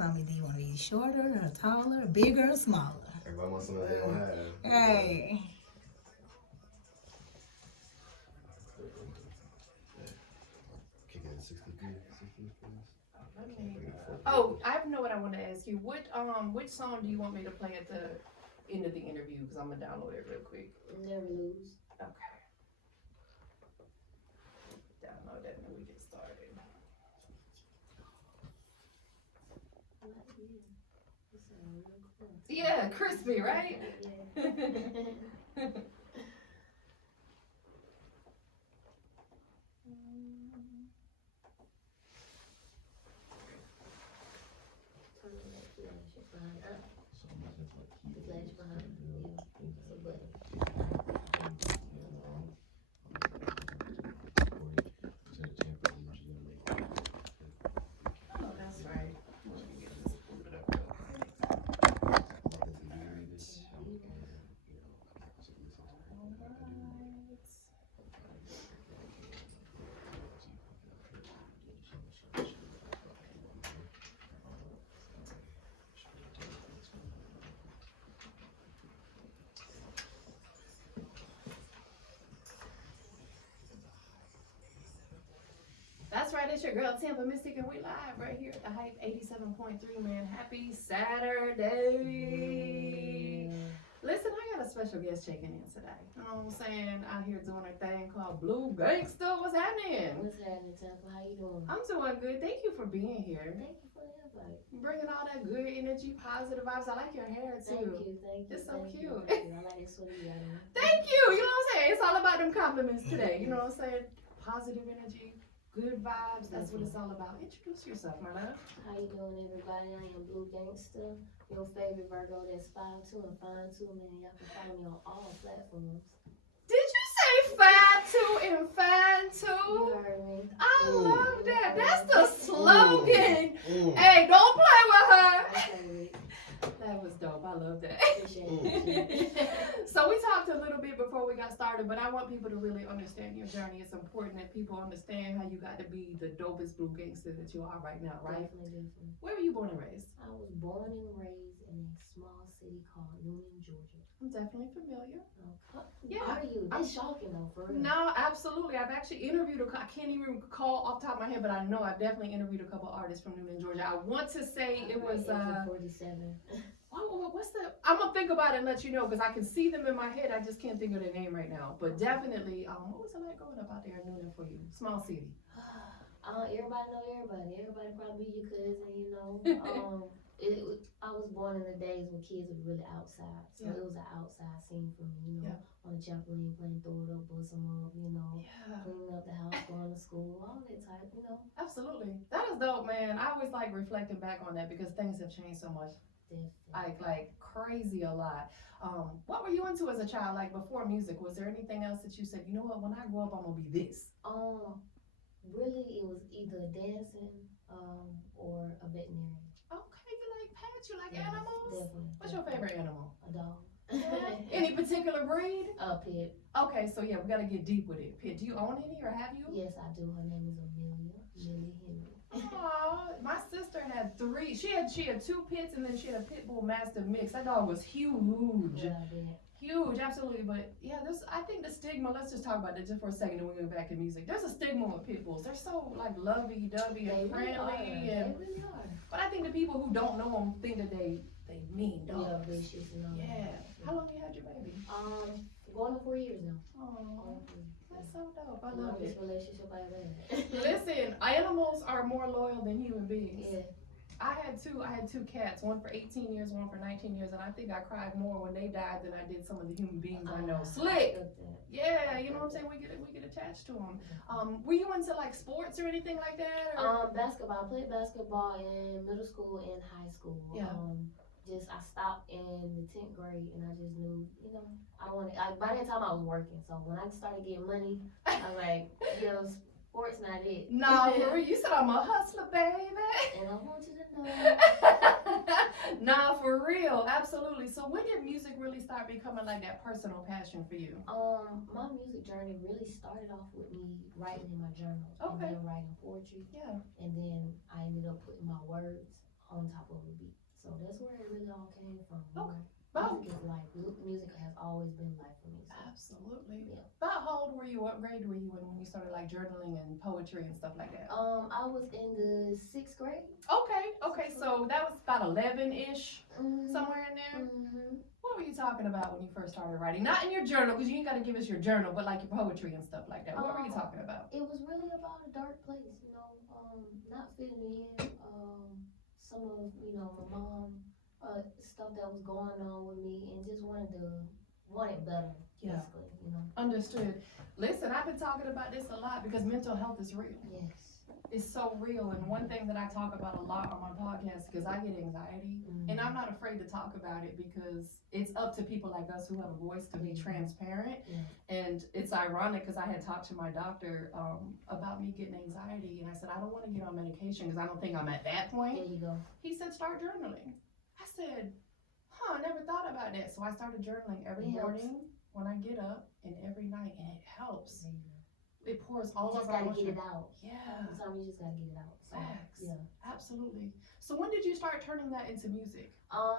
on me. Do you want to be shorter or taller, bigger or smaller? Everybody wants something they don't have. Hey. Kick it at 60 feet. 60 feet. Oh, I know what I want to ask you. Which song do you want me to play at the end of the interview? Because I'm gonna download it real quick. Never lose. Okay. Download that and then we get started. Yeah, crispy, right? Yeah. The flash behind. Yeah. It's a button. Oh, that's right. Let me get this booted up real quick. That's right, it's your girl Tampa Mystic, and we live right here at the Hype 87.3, man. Happy Saturday! Listen, I got a special guest checking in today. You know what I'm saying? Out here doing a thing called Blue Gangsta. What's happening? What's happening, Tampa? How you doing? I'm doing good. Thank you for being here. Thank you for the invite. Bringing all that good energy, positive vibes. I like your hair too. Thank you. It's so thank cute. You. I like this sweater you got on. Thank you. You know what I'm saying? It's all about them compliments today. You know what I'm saying? Positive energy, good vibes. That's what it's all about. Introduce yourself, my love. How you doing, everybody? I am Blue Gangsta, your favorite Virgo that's 5'2" and fine too, man. Y'all can follow me on all platforms. Did you say 5'2" and fine You too? heard me. I Ooh. love that. That's the slogan. Ooh. Hey, don't play with her. Okay, That was dope. I love that. appreciate it. So we talked a little bit before we got started, but I want people to really understand your journey. It's important that people understand how you got to be the dopest blue gangster that you are right now, right? Definitely. Where were you born and raised? I was born and raised in a small city called Newnan, Georgia. I'm definitely familiar. Okay. Yeah. Are you? That's shocking though, for real. No, absolutely. I've actually interviewed I can't even recall off the top of my head, but I know I've definitely interviewed a couple artists from Newnan, Georgia. I want to say it was 47. what's the? I'm gonna think about it and let you know because I can see them in my head. I just can't think of their name right now. But definitely, what was it like growing up out there in Newnan for you? Small city. Everybody know everybody. Everybody probably your cousin, you know. I was born in the days when kids were really outside, so Yeah. it was an outside scene for me, you know. Yeah. On the trampoline, playing throw it up, bust 'em up, you know, Yeah. cleaning up the house, going to school, all that type, you know. Absolutely. That is dope, man. I always like reflecting back on that because things have changed so much. Definitely. Like crazy a lot. What were you into as a child? Like before music, was there anything else that you said, you know what, when I grow up, I'm gonna be this? Really, it was either dancing, or a veterinarian. Okay, you like pets, you like Yeah, animals? Definitely. What's your favorite animal? A dog. Any particular breed? A pet. Okay, so yeah, we gotta get deep with it. Pet, do you own any or have you? Yes, I do. Her name is Amelia. Millie Henry. Aw, my sister had three. She had 2 pits and then she had a pit bull mastiff mix. That dog was huge. Yeah, I bet. Huge, absolutely. But yeah, I think the stigma, let's just talk about that just for a second and we'll get back to music. There's a stigma with pit bulls. They're so like lovey-dovey They and really friendly. are. And, They really are. but I think the people who don't know them think that they mean Yeah, dogs. vicious and all Yeah. that. How long you had your baby? Going on 4 years now. Oh, that's so dope. I love Longest it. relationship I ever had. Listen, animals are more loyal than human beings. Yeah. I had two cats, one for 18 years, one for 19 years, and I think I cried more when they died than I did some of the human beings I know. Slick. Yeah, you know what I'm saying? We get attached to them. Were you into like sports or anything like that? Or? Basketball. I played basketball in middle school and high school. Yeah. I stopped in the 10th grade and I just knew, you know, by that time I was working. So when I started getting money, I was like, yo, sports not it. Nah, for real. You said I'm a hustler, baby. And I want you to know. Nah, for real. Absolutely. So when did music really start becoming like that personal passion for you? My music journey really started off with me writing in my journal. Okay. And then writing poetry. Yeah. And then I ended up putting my words on top of a beat. So that's where it really all came from. Okay. Music is life. Music has always been life for me. So. Absolutely. Yeah. About how old were you? What grade were you when you started like journaling and poetry and stuff like that? I was in the 6th grade. Okay, so that was about 11-ish, somewhere in there. Mm-hmm. What were you talking about when you first started writing? Not in your journal, because you ain't got to give us your journal, but like your poetry and stuff like that. What were you talking about? It was really about a dark place, not fitting in. Some of, my mom, stuff that was going on with me, and just wanted better, Yeah. basically, Understood. Listen, I've been talking about this a lot because mental health is real. Yes. It's so real, and one thing that I talk about a lot on my podcast, because I get anxiety, and I'm not afraid to talk about it because it's up to people like us who have a voice to be transparent. And it's ironic because I had talked to my doctor about me getting anxiety, and I said I don't want to get on medication because I don't think I'm at that point. There you go. He said start journaling. I said, I never thought about that. So I started journaling every morning when I get up and every night, and it helps. It pours all over. You just gotta get it out. Yeah. Sometimes you just gotta get it out. So, Facts. yeah. Absolutely. So when did you start turning that into music? I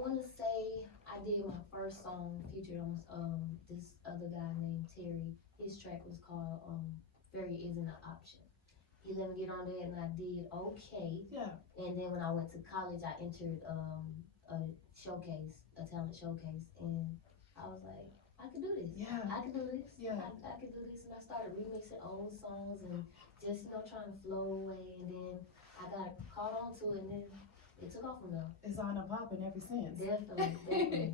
want to say I did my first song featured on this other guy named Terry. His track was called "Failure Isn't an Option." He let me get on there, and I did okay. Yeah. And then when I went to college, I entered a showcase, a talent showcase, and I was like, I can do this. Yeah. I can do this. Yeah. I can do this. And I started remixing old songs and just, trying to flow away. And then I got caught on to it, and then it took off from there. It's on and popping ever since. Definitely.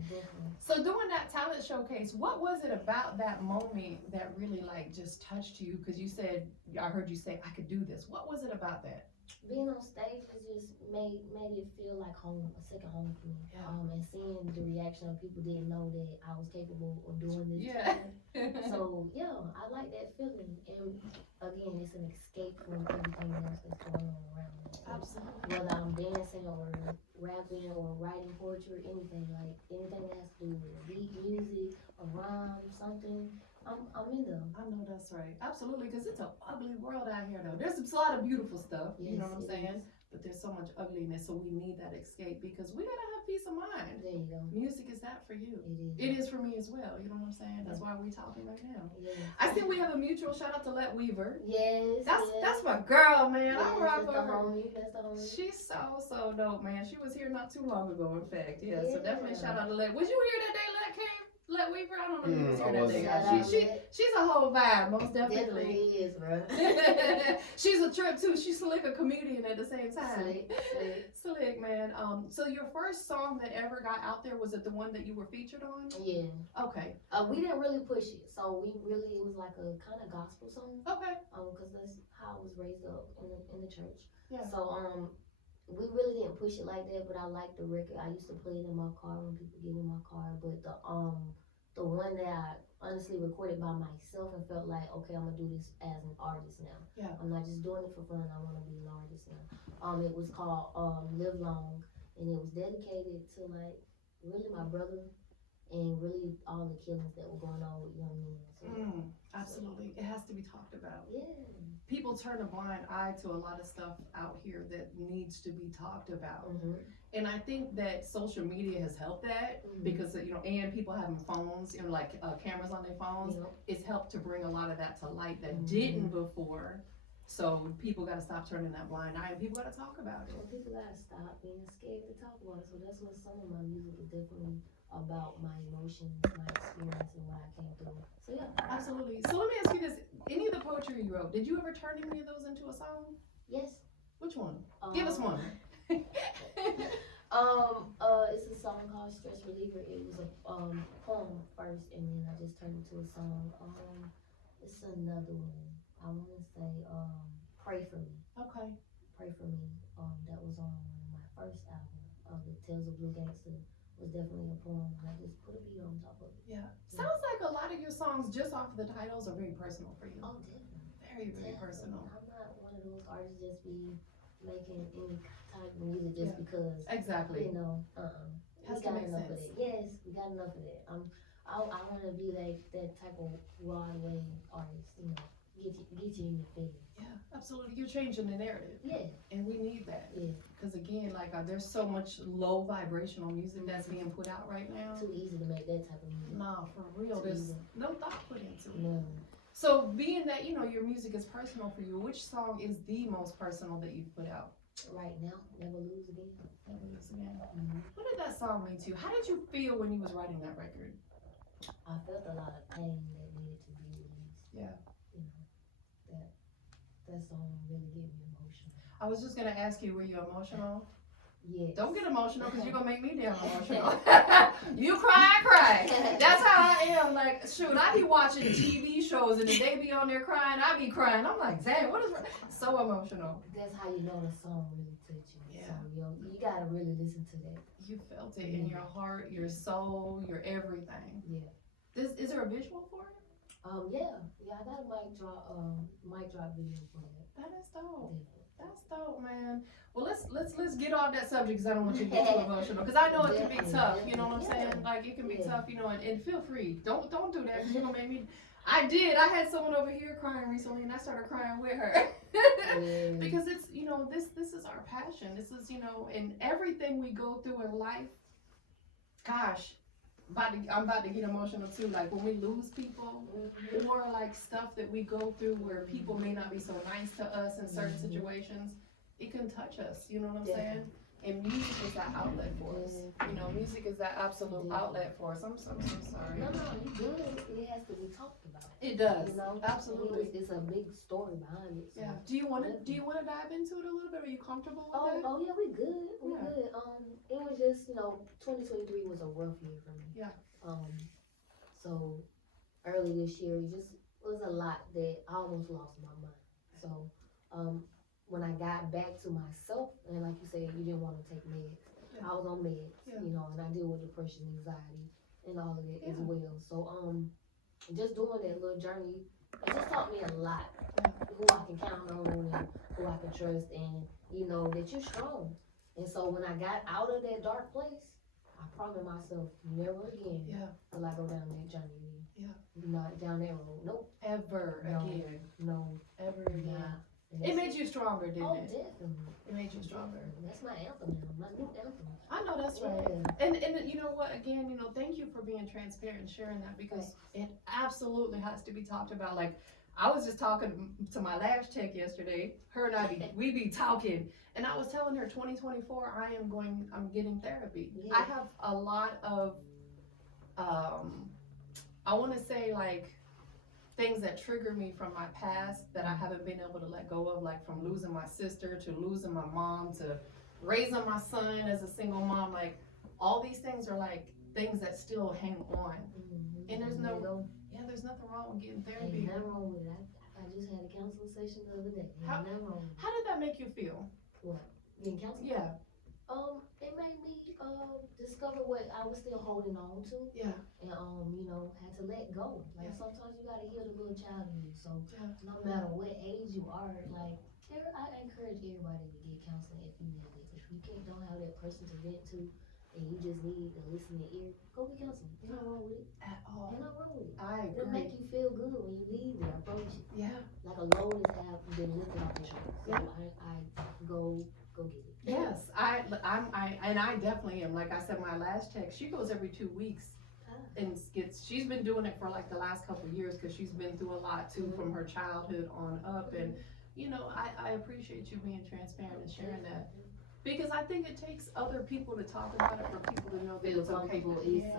So doing that talent showcase, what was it about that moment that really like just touched you? Because you said, I heard you say, I could do this. What was it about that? Being on stage just made it feel like home, a second home for me. Yeah. And seeing the reaction of people didn't know that I was capable of doing this. Yeah. So yeah, I like that feeling. And again, it's an escape from everything else that's going on around me. So Absolutely. whether I'm dancing or rapping or writing poetry, anything that has to do with beat, music, a rhyme, something, I'm in them. I know that's right. Absolutely, because it's an ugly world out here, though. There's a lot of beautiful stuff, Yes, you know what I'm saying? is. But there's so much ugliness, so we need that escape because we gotta have peace of mind. There you go. Music is that for you. It is. It is for me as well, you know what I'm saying? That's why we're talking right now. Yes. I think we have a mutual shout out to Let Weaver. Yes. That's my girl, man. Yes, I rock that's with the her. homie. That's the homie. She's so dope, man. She was here not too long ago, in fact. Yeah, so definitely Yeah. shout out to Let. Was you here that day Let came? Let Weaver? I don't know if you was I here that wasn't. day. Shout out She's a whole vibe, most Definitely definitely. is, bro. She's a trip too. She's slick a comedian at the same time. Slick. Slick, man. So your first song that ever got out there, was it the one that you were featured on? Yeah. Okay. We didn't really push it, so it was like a kind of gospel song. Okay. Because that's how I was raised up in the church. Yeah. So we really didn't push it like that, but I liked the record. I used to play it in my car when people get in my car. But the one that I honestly recorded by myself and felt like, okay, I'm gonna do this as an artist now. Yeah. I'm not just doing it for fun. I want to be an artist now. It was called Live Long, and it was dedicated to like really my brother and really all the killings that were going on with young men. So, Absolutely. It has to be talked about. yeah. People turn a blind eye to a lot of stuff out here that needs to be talked about. And I think that social media has helped that because, and people having phones, like cameras on their phones, it's helped to bring a lot of that to light that didn't before. So people got to stop turning that blind eye and people got to talk about it. Well, people got to stop being scared to talk about it. So that's what some of my music is definitely about, my emotions, my experience, and what I came through. So yeah. Absolutely. So let me ask you this. Any of the poetry you wrote, did you ever turn any of those into a song? Yes. Which one? Give us one. It's a song called Stress Reliever. It was a poem first, and then I just turned it to a song. It's another one. I want to say Pray For Me. Okay. Pray For Me. That was on my first album. The Tales of Blue Gangster was definitely a poem. I just put a beat on top of it. Yeah. Sounds like a lot of your songs, just off the titles, are very personal for you. Oh, definitely. Very, very personal. I'm not one of those artists just be making any type of music just because. Exactly. We Has to got make enough sense. of it. Yes, we got enough of it. I want to be like that type of Broadway artist, get you in the feeling. Yeah, absolutely. You're changing the narrative. Yeah. And we need that. Yeah. Because again, like there's so much low vibrational music that's being put out right now. Too easy to make that type of music. Nah, for real. Too There's easy. no thought put into it. No. So being that, your music is personal for you, which song is the most personal that you've put out? Right now, Never Lose Again. Never Lose Again. Mm-hmm. What did that song mean to you? How did you feel when you was writing that record? I felt a lot of pain that needed to be released. Yeah. You know, that song really get me emotional. I was just gonna ask you, were you emotional? Yes. Don't get emotional because you're gonna make me damn emotional. You cry. That's how I am. Like, shoot, I be watching TV shows and if they be on there crying, I be crying. I'm like, dang, what is wrong? So emotional. That's how you know the song really touched you. Yeah. So you gotta really listen to that. You felt it in your heart, your soul, your everything. Yeah. Is there a visual for it? Yeah, I got a mic drop video for that. That is dope. Definitely. That's dope, man. Well, let's get off that subject because I don't want you to get too emotional. Because I know it can be tough. You know what I'm saying? Like it can be tough. And feel free. Don't do that because you're gonna make me. I had someone over here crying recently, and I started crying with her because it's this is our passion. This is and everything we go through in life. Gosh, I'm about to get emotional too. Like when we lose people, or like stuff that we go through where people may not be so nice to us in certain situations, it can touch us. You know what I'm saying? And music is that outlet for us. Music is that absolute outlet for us. I'm so sorry. No, you good. It has to be talked about. It does. Absolutely. It's a big story behind it. So. Yeah. Do you want to dive into it a little bit? Are you comfortable with it? Oh yeah, we good. We good. It was just 2023 was a rough year for me. Yeah. So early this year, it just was a lot that I almost lost my mind. So, when I got back to myself, and like you said, you didn't want to take meds. I was on meds, and I deal with depression, anxiety, and all of it as well. So, just doing that little journey, it just taught me a lot. Who I can count on and who I can trust, and that you're strong. And so when I got out of that dark place, I promised myself never again will I go down that journey. Yeah. Not down that road. Nope. Ever again. No. Ever again. Nah. It made you stronger, didn't it? Definitely. It made you stronger. That's my anthem now. My new anthem. I know that's right. And you know what? Again, thank you for being transparent and sharing that because it absolutely has to be talked about. Like I was just talking to my lash tech yesterday. Her and we be talking, and I was telling her 2024 I'm getting therapy. Yeah. I have a lot of I want to say like things that trigger me from my past that I haven't been able to let go of, like from losing my sister to losing my mom to raising my son as a single mom. Like all these things are like things that still hang on. And there's nothing wrong with getting therapy. Ain't nothing wrong with it. I just had a counseling session the other day. How did that make you feel? What? Getting counseling? Yeah. It made me discover what I was still holding on to. Yeah. And had to let go. Like sometimes you gotta heal the little child in you. So no Yeah. matter what age you are, like I encourage everybody to get counseling if you need it. If you don't have that person to vent to, and you just need a listening ear, go get counseling. There's nothing wrong with it. At all. There's nothing wrong with it. I It'll make agree. you feel good when you leave there. I promise you. Yeah. Like a load has been lifted off your shoulders. So I go get it. Yes, I definitely am. Like I said, my last check, she goes every 2 weeks, and she's been doing it for like the last couple of years because she's been through a lot too from her childhood on up. And I appreciate you being transparent and sharing that because I think it takes other people to talk about it for people to know that it's okay. It's okay.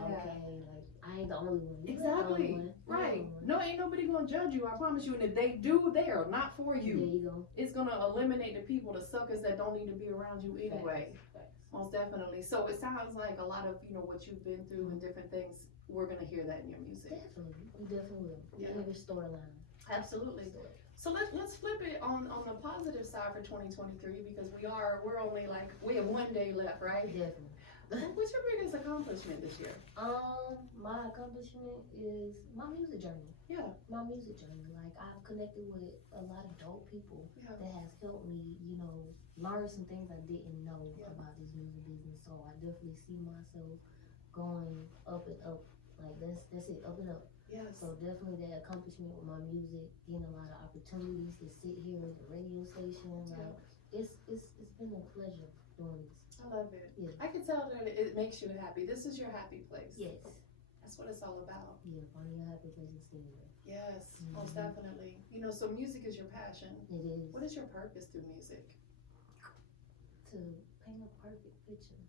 Like I ain't the only one. Exactly. Right. No, ain't nobody gonna judge you. I promise you. And if they do, they are not for you. There you go. It's gonna eliminate the people, the suckers that don't need to be around you anyway. Facts. Most definitely. So it sounds like a lot of what you've been through and different things. We're gonna hear that in your music. Definitely. We definitely will. We have a storyline. Absolutely. So let's flip it on the positive side for 2023 because we have 1 day left, right? Definitely. What's your biggest accomplishment this year? My accomplishment is my music journey. Yeah. My music journey. Like I've connected with a lot of dope people that has helped me, learn some things I didn't know about this music business. So I definitely see myself going up and up. Like that's it, up and up. Yes. So definitely that accomplishment with my music, getting a lot of opportunities to sit here at the radio station. Like it's been a pleasure doing this. I love it. Yeah. I can tell that it makes you happy. This is your happy place. Yes. That's what it's all about. Yeah, finding a happy place and staying there. Yes, most definitely. You know, so music is your passion. It is. What is your purpose through music? To paint a perfect picture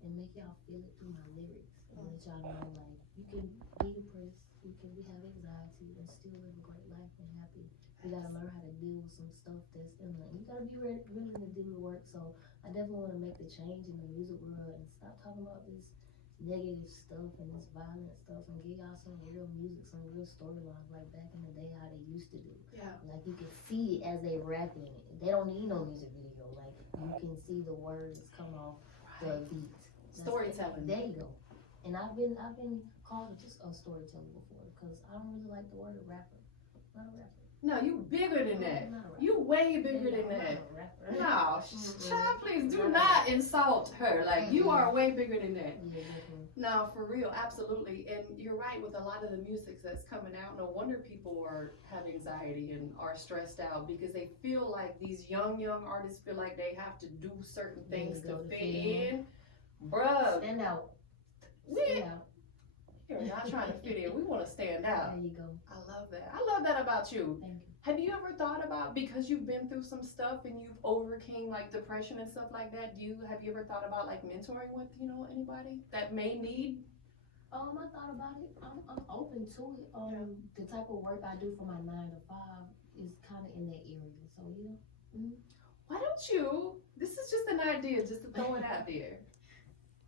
and make y'all feel it through my lyrics and let y'all know like you can be depressed, you can have anxiety and still live a great life and happy. You gotta learn how to deal with some stuff that's in there. You gotta be willing to do the work. So I definitely want to make the change in the music world and stop talking about this negative stuff and this violent stuff and give y'all some real music, some real storylines like back in the day how they used to do. Yeah. Like you can see it as they rapping it. They don't need no music video. Like you can see the words come off the beat. Storytelling. There you go. And I've been called just a storyteller before because I don't really like the word rapper. I'm not a rapper. No, you bigger than that. I'm not a rapper. You way bigger than I'm that. not a rapper. No, child, please do not insult her. Like you are way bigger than that. Yeah, definitely. No, for real, absolutely. And you're right with a lot of the music that's coming out. No wonder people have anxiety and are stressed out because they feel like these young artists feel like they have to do certain things to fit in. Bruh, Stand out. we're not trying to fit in. We want to stand out. There you go. I love that. I love that about you. Thank you. Have you ever thought about, because you've been through some stuff and you've overcame like depression and stuff like that, have you ever thought about like mentoring with, anybody that may need? I thought about it. I'm open to it. The type of work I do for my 9 to 5 is kind of in that area. So Why don't you, this is just an idea, just to throw it out there.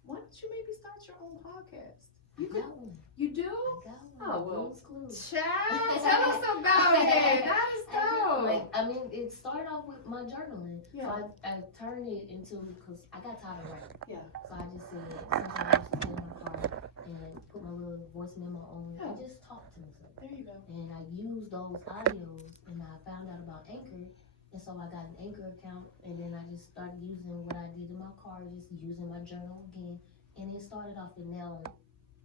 Why don't you maybe start your own podcast? I got one. You do? I got one. Oh, well. Blue's Clues. Child, tell us about it. That is dope. It started off with my journaling. Yeah. So I turned it into, because I got tired of writing. Yeah. So I just said, sometimes I used to get in my car and put my little voice memo on and just talk to myself. There you go. And I used those audios and I found out about Anchor. And so I got an Anchor account and then I just started using what I did in my car, just using my journal again. And it started off with now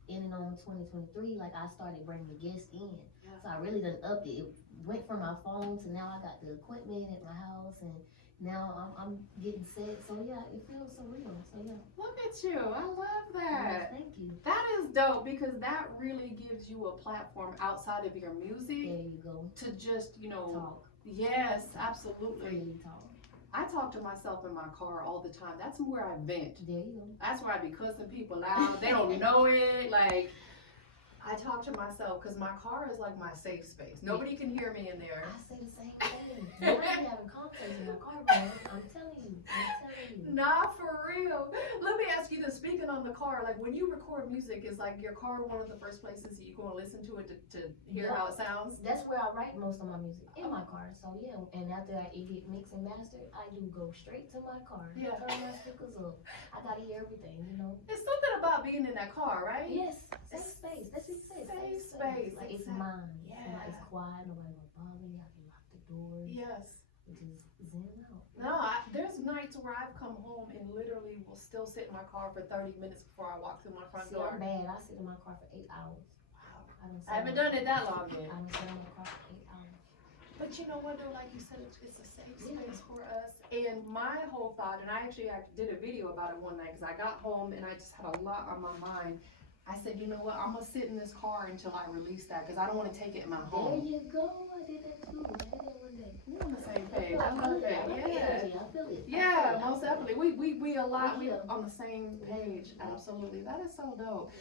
ending on 2023, like I started bringing guests in. Yeah. So I really done upped it. It went from my phone to now I got the equipment at my house and now I'm getting set. So yeah, it feels so real. So yeah. Look at you. I love that. Thank you. That is dope because that really gives you a platform outside of your music There you go. to just, Talk. Yes, absolutely. Freely talk. I talk to myself in my car all the time. That's where I vent. There you go. That's where I be cussing people out. They don't know it. Like, I talk to myself because my car is like my safe space. Nobody can hear me in there. I say the same thing. Nobody having conversations in my car, man. I'm telling you. Nah, for real. Let me ask you this. Speaking on the car, like when you record music, is like your car one of the first places that you go and listen to it to hear how it sounds? That's where I write most of my music, in my car. So yeah, and after I get mixed and mastered, I do go straight to my car. Yeah. Turn my speakers up. I gotta hear everything, There's something about being in that car, right? Yes, safe space. That's what you say. Safe space. Like it's exactly. mine. Yeah. It's quiet. Nobody gonna bother me. I can lock the doors. Yes. Just zen out. No, there's nights where I've come home and literally will still sit in my car for 30 minutes before I walk through my front door. I'm bad. I sit in my car for 8 hours. Wow. I haven't done it that long yet. I done sat in my car for 8 hours. But you know what though, like you said, it's a safe space for us. And my whole thought, and I did a video about it one night because I got home and I just had a lot on my mind. I said, you know what, I'm gonna sit in this car until I release that because I don't want to take it in my home. There you go. I did that too. I did that one day. We're on the same page. I love that. Yeah. I feel it. Yeah, most definitely. We a lot. We on the same page. Absolutely. That is so dope.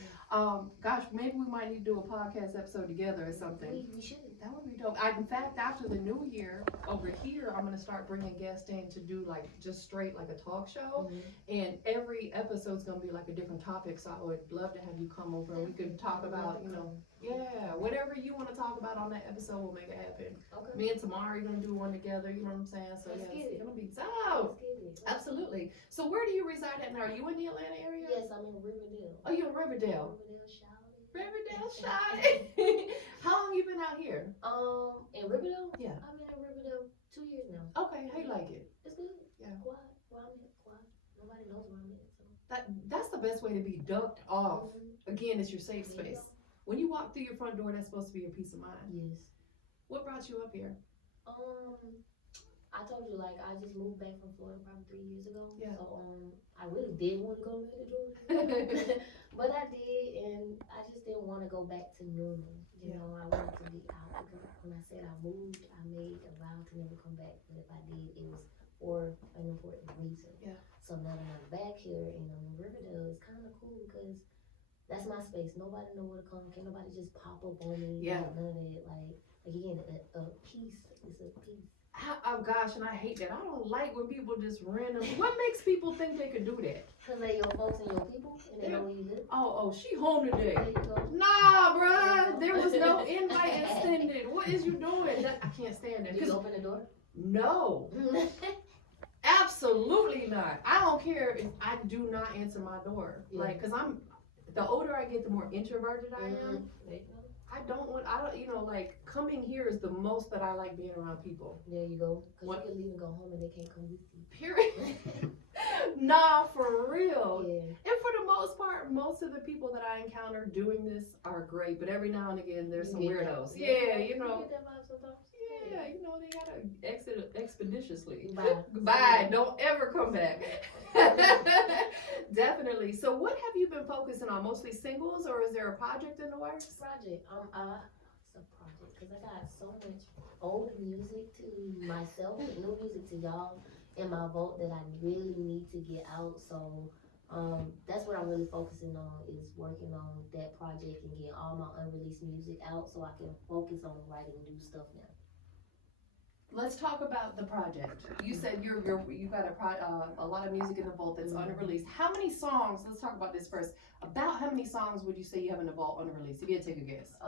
Gosh, maybe we might need to do a podcast episode together or something. We should. That would be dope. In fact, after the new year, over here, I'm gonna start bringing guests in to do like just straight like a talk show, and every episode's gonna be like a different topic. So I would love to have you come over and we could talk about, whatever you want to talk about on that episode, we'll make it happen. Okay. Me and Tamara are gonna do one together. You know what I'm saying? So Let's yeah, get it's it. gonna be dope. Absolutely. So where do you reside at now? Are you in the Atlanta area? Yes, I'm in Riverdale. Oh, you're in Riverdale. Riverdale, Charlotte. Riverdale, Shawty. How long you been out here? In Riverdale? Yeah. I've been in Riverdale 2 years now. Okay, how you like it? It's good. Yeah. Quiet. Where I'm at, quiet. Nobody knows where I'm at. So. That's the best way to be ducked off. Again, it's your safe There you space. When you walk through your front door, that's supposed to be your peace of mind. Yes. What brought you up here? I told you, like, I just moved back from Florida probably 3 years ago. Yeah. So, I really did want to go to Georgia. But I did, and I just didn't want to go back to normal. You know, I wanted to be out. Because when I said I moved, I made a vow to never come back. But if I did, it was for an important reason. Yeah. So now that I'm back here in Riverdale, it's kind of cool because that's my space. Nobody know where to come. Can't nobody just pop up on me. Yeah. None of that. Like again, a peace. It's a peace. Oh gosh, and I hate that. I don't like when people just random. What makes people think they could do that? Cause they your folks and your people, and they know where you live. Oh, she home today. There you go. Nah, bruh, there was no invite extended. What is you doing? I can't stand that. Do you open the door? No, absolutely not. I don't care if I do not answer my door. Yeah. Like, cause the older I get, the more introverted I am. There you go. I don't, like, coming here is the most that I like being around people. There you go. Cause What? you can leave and go home and they can't come with you. Period. Nah, for real. Yeah. And for the most part, most of the people that I encounter doing this are great, but every now and again there's some You get weirdos. that. Yeah, You you know. get that vibe sometimes. Yeah, you know, they gotta exit expeditiously. Bye. Bye. Don't ever come back. Definitely. So what have you been focusing on? Mostly singles, or is there a project in the works? Project. It's a project because I got so much old music to myself, and new music to y'all in my vault that I really need to get out. So that's what I'm really focusing on, is working on that project and getting all my unreleased music out so I can focus on writing new stuff now. Let's talk about the project. You said you got a lot of music in the vault that's unreleased. How many songs? Let's talk about this first. About how many songs would you say you have in the vault unreleased? If you had to take a guess.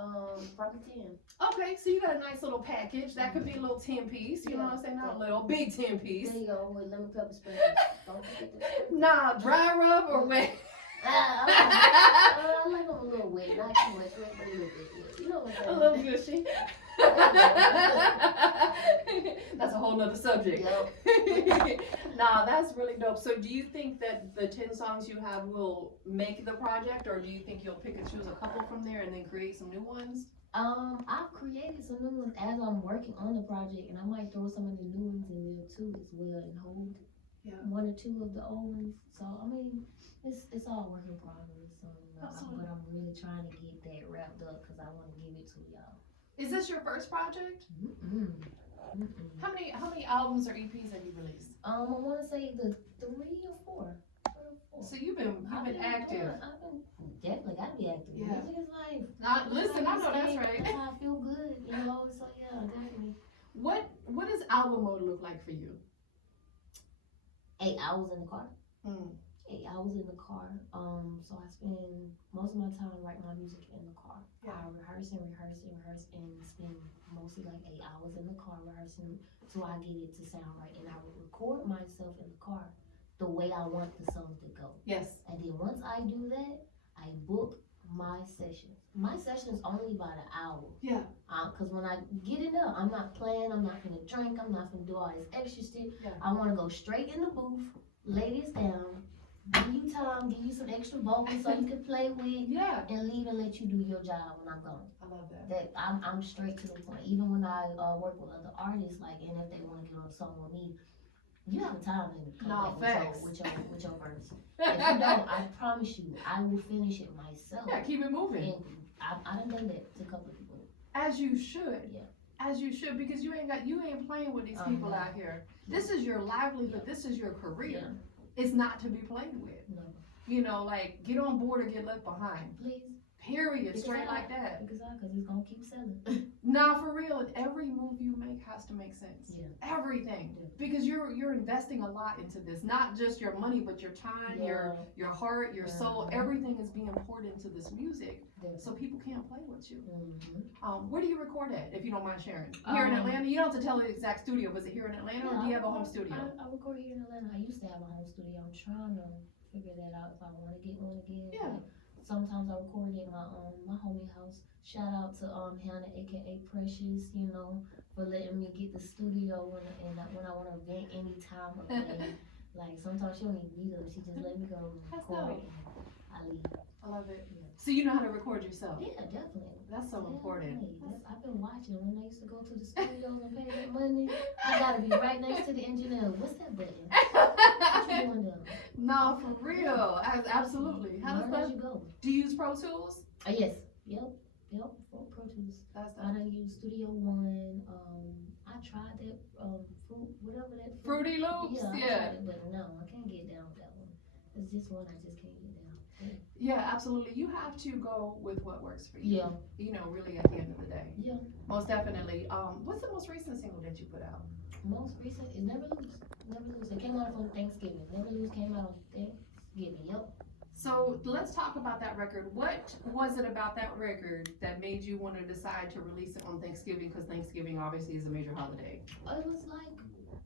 Probably 10. Okay, so you got a nice little package. That could be a little 10-piece. You know what I'm saying? Not little, big 10-piece. There you go, with lemon pepper spray. Don't forget that. Nah, dry rub or wet? I like them a little wet, not too much wet, but a little bit wet. You know what A I'm little saying? gushy. That's a whole nother subject. Yep. Nah, that's really dope. So do you think that the 10 songs you have will make the project, or do you think you'll pick and choose a couple from there and then create some new ones? I've created some new ones as I'm working on the project, and I might throw some of the new ones in there too as well and hold one or two of the old ones. So I mean, it's all work in progress. But I'm really trying to get that wrapped up because I want to give it to y'all. Is this your first project? How many albums or EPs have you released? I want to say the 3 or 4. So you've been active. I've been definitely gotta be active. Yeah. Music is life. Listen, I know that's right. That's how I feel good, you know. So yeah, definitely. What does album mode look like for you? 8 hours in the car. 8 hours in the car. So I spend most of my time writing my music in the car. Yeah. I rehearse and spend mostly like 8 hours in the car rehearsing till I get it to sound right. And I would record myself in the car the way I want the song to go. Yes. And then once I do that, I book my sessions. My sessions only about an hour. Yeah. Cause when I get in there, I'm not playing, I'm not gonna drink, I'm not gonna do all this extra shit. Yeah. I wanna go straight in the booth, lay this down, give you time, give you some extra vocals so you can play with, Yeah. and leave and let you do your job when I'm gone. I love that. That I'm straight to the point. Even when I work with other artists, like, and if they wanna get on a song with me, you have time to come back with your verse. If you don't, I promise you, I will finish it myself. Yeah, keep it moving. And I done that to a couple of people. As you should. Yeah. As you should, because you ain't playing with these people out here. This is your livelihood. This is your career. Yeah. It's not to be played with. No. You know, like, get on board or get left behind. Please. Period. Straight like that. Because it's gonna keep selling. Nah, for real. And every move you make has to make sense. Yeah. Everything. Yeah. Because you're investing a lot into this. Not just your money, but your time, your heart, your soul. Everything is being poured into this music. So people can't play with you. Where do you record at, if you don't mind sharing? Here in Atlanta? You don't have to tell the exact studio. Was it here in Atlanta, or do you have a home studio? I record here in Atlanta. I used to have a home studio. I'm trying to figure that out if I want to get one again. Yeah. Sometimes I record at my homie house. Shout out to Hannah, aka Precious, you know, for letting me get the studio when I want to vent any time of day. Like sometimes she don't even need us. She just let me go and That's record. dope. And I leave. I love it. Yeah. So you know how to record yourself. Yeah, definitely. That's so important. Definitely. I've been watching when I used to go to the studios and pay that money. I gotta be right next to the engineer. What's that button? What you doing there? No, for real. Absolutely. How does Learn as that? you go. Do you use Pro Tools? Yes. Yep. For Pro Tools. That's I done used Studio One. I tried that whatever that Fruity Loops. Yeah, I Yeah. tried it, but no, I can't get down with that one. It's just one I just can't get down. Yeah, absolutely. You have to go with what works for you. Yeah. You know, really at the end of the day. Yeah. Most definitely. What's the most recent single that you put out? Most recent is Never Lose. Never Lose. It came out on Thanksgiving. Never Lose came out on Thanksgiving. Yep. So let's talk about that record. What was it about that record that made you want to decide to release it on Thanksgiving? Because Thanksgiving obviously is a major holiday. It was like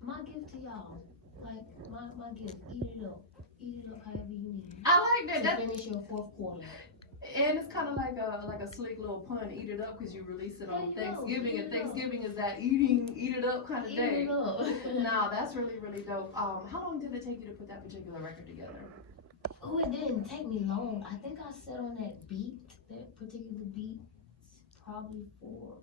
my gift to y'all. Like my gift. Eat it up. Eat it up however you need. I like that. To finish your fourth quarter. And it's kind of like a slick little pun. Eat it up because you release it on There you go, Thanksgiving, eat and it up. Thanksgiving is that eat it up kind of Eat day. it up. No, that's really really dope. How long did it take you to put that particular record together? Oh, it didn't take me long. I think I sat on that particular beat, probably for,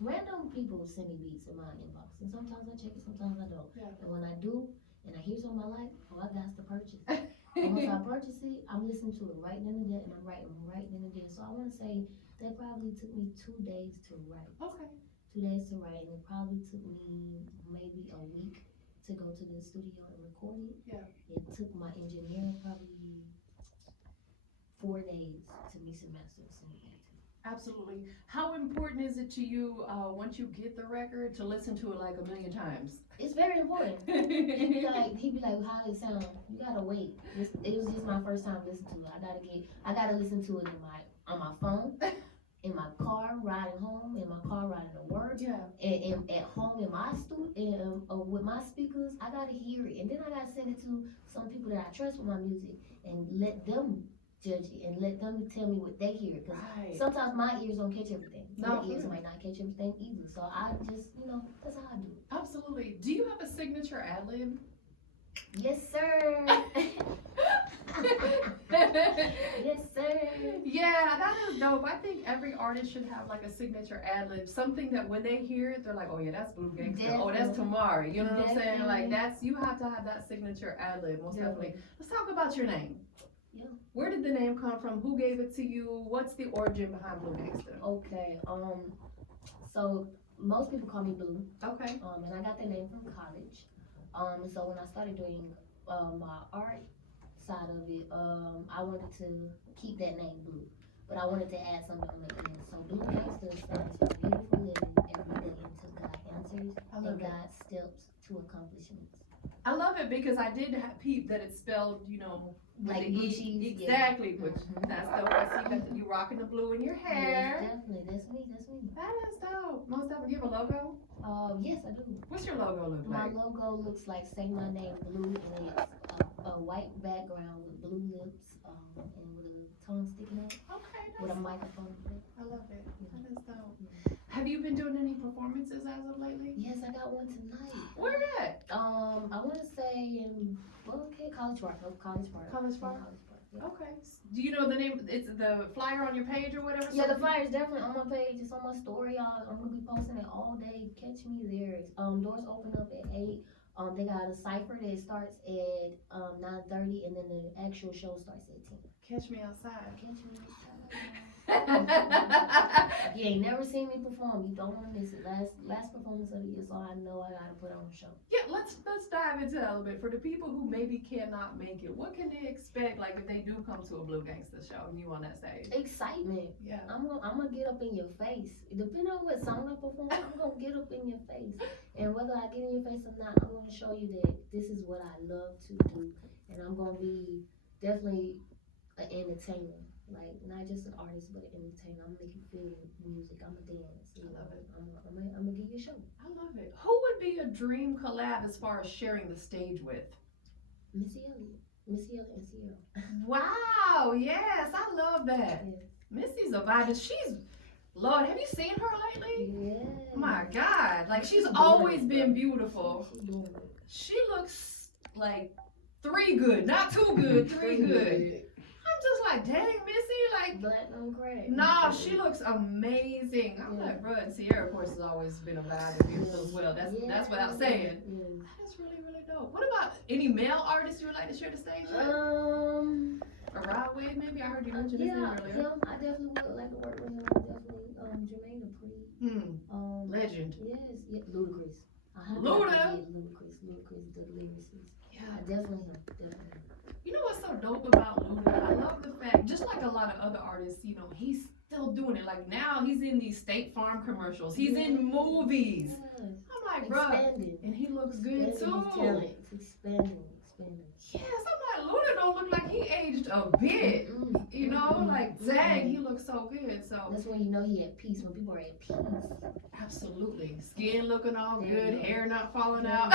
random people send me beats in my inbox. And sometimes I check it, sometimes I don't. Yeah. And when I do, and I hear something I like, I got to purchase it. And once I purchase it, I'm listening to it right then and there, and I'm writing right then and there. So I want to say that probably took me 2 days to write. Okay. 2 days to write, and it probably took me maybe a week to go to the studio and record it. Yeah. It took my engineer probably 4 days to mix and master and send it back to me. Absolutely. How important is it to you once you get the record to listen to it like a million times? It's very important. He'd be like, how does it sound? You gotta wait. It was just my first time listening to it. I gotta listen to it on my phone, in my car riding home, in my car riding to work, Yeah. and at home in my studio, with my speakers. I gotta hear it, and then I gotta send it to some people that I trust with my music, and let them judge it, and let them tell me what they hear. Because Right. sometimes my ears don't catch everything. No, Your ears sure. might not catch everything either. So I just, that's how I do it. Absolutely. Do you have a signature ad lib? Yes, sir. Yes, sir. Yeah, that is dope. I think every artist should have like a signature ad lib, something that when they hear it, they're like, oh yeah, that's Blue Gangster. Oh, that's Tamari. You know what I'm saying? Like you have to have that signature ad lib, most definitely. Let's talk about your name. Yeah. Where did the name come from? Who gave it to you? What's the origin behind Blue Gangster? Okay. So most people call me Blue. Okay. And I got the name from college. So when I started doing my art side of it, I wanted to keep that name Blue, but I wanted to add something on the end. So Blue Gangster stands for beautiful living every day until God answers and God steps to accomplishments. I love it because I did peep that it's spelled, with Like the blue E. cheese, Exactly, yeah. which Mhm. that's dope. I see that you rocking the blue in your hair. Yes, definitely. That's me. That is dope. Most definitely. You have a logo? Yes, I do. What's your logo look My like? logo looks like Say My Name Blue, and it's a white background with blue lips, and with a tongue sticking out, Okay, with a that's microphone. I love it. That is dope. Have you been doing any performances as of lately? Yes, I got one tonight. Where at? I want to say in College Park. College Park? Yeah. Okay. Do you know the name? It's the flyer on your page or whatever? Yeah, the flyer is definitely on my page. It's on my story, y'all. I'm gonna be posting it all day. Catch me there. Doors open up at 8. They got a cipher that starts at 9:30, and then the actual show starts at 10. Catch me outside. Catch me outside. If you ain't never seen me perform, you don't want to miss it. Last performance of the year, so I know I gotta put on a show. Yeah, let's dive into that a little bit. For the people who maybe cannot make it, what can they expect? Like if they do come to a Blue Gangster show and you on that stage? Excitement. Yeah. I'm gonna get up in your face. Depending on what song I perform, I'm gonna get up in your face. And whether I get in your face or not, I'm gonna show you that this is what I love to do, and I'm gonna be definitely an entertainer. Like, not just an artist, but an entertainer. I'm gonna make you feel music. I'm gonna dance. I love it. I'm gonna give you a show. I love it. Who would be a dream collab as far as sharing the stage with? Missy Elliott and Sierra. Wow, yes, I love that. Yes. Missy's a vibe. Lord, have you seen her lately? Yeah. My God, like she's She's always doing it, been bro. beautiful. She's doing it. She looks like 3 good, not 2 good, 3 good. I'm just like, dang, Missy, like, Black on crack. nah, she looks amazing. I'm like, bro, and Sierra, of course, has always been a vibe and beautiful as well. That's without saying. That is really, really dope. What about any male artists you would like to share the stage with? Or ride with, maybe? I heard you mention his name earlier. Him, I definitely would like to work with him. Definitely, Jermaine Dupri. Legend. Yes, Ludacris. Luda. Ludacris, the lyricist. Yeah. Definitely him. You know what's so dope about Luda? I love the fact, just like a lot of other artists, you know, he's still doing it. Like now he's in these State Farm commercials. He's in movies. Yes. I'm like, bro. And he looks good too. Expanding. Yes, I'm like, Luda don't look like he aged a bit. You know, like, dang, he looks so good. So that's when you know he at peace, when people are at peace. Absolutely. Skin looking all good, hair not falling out.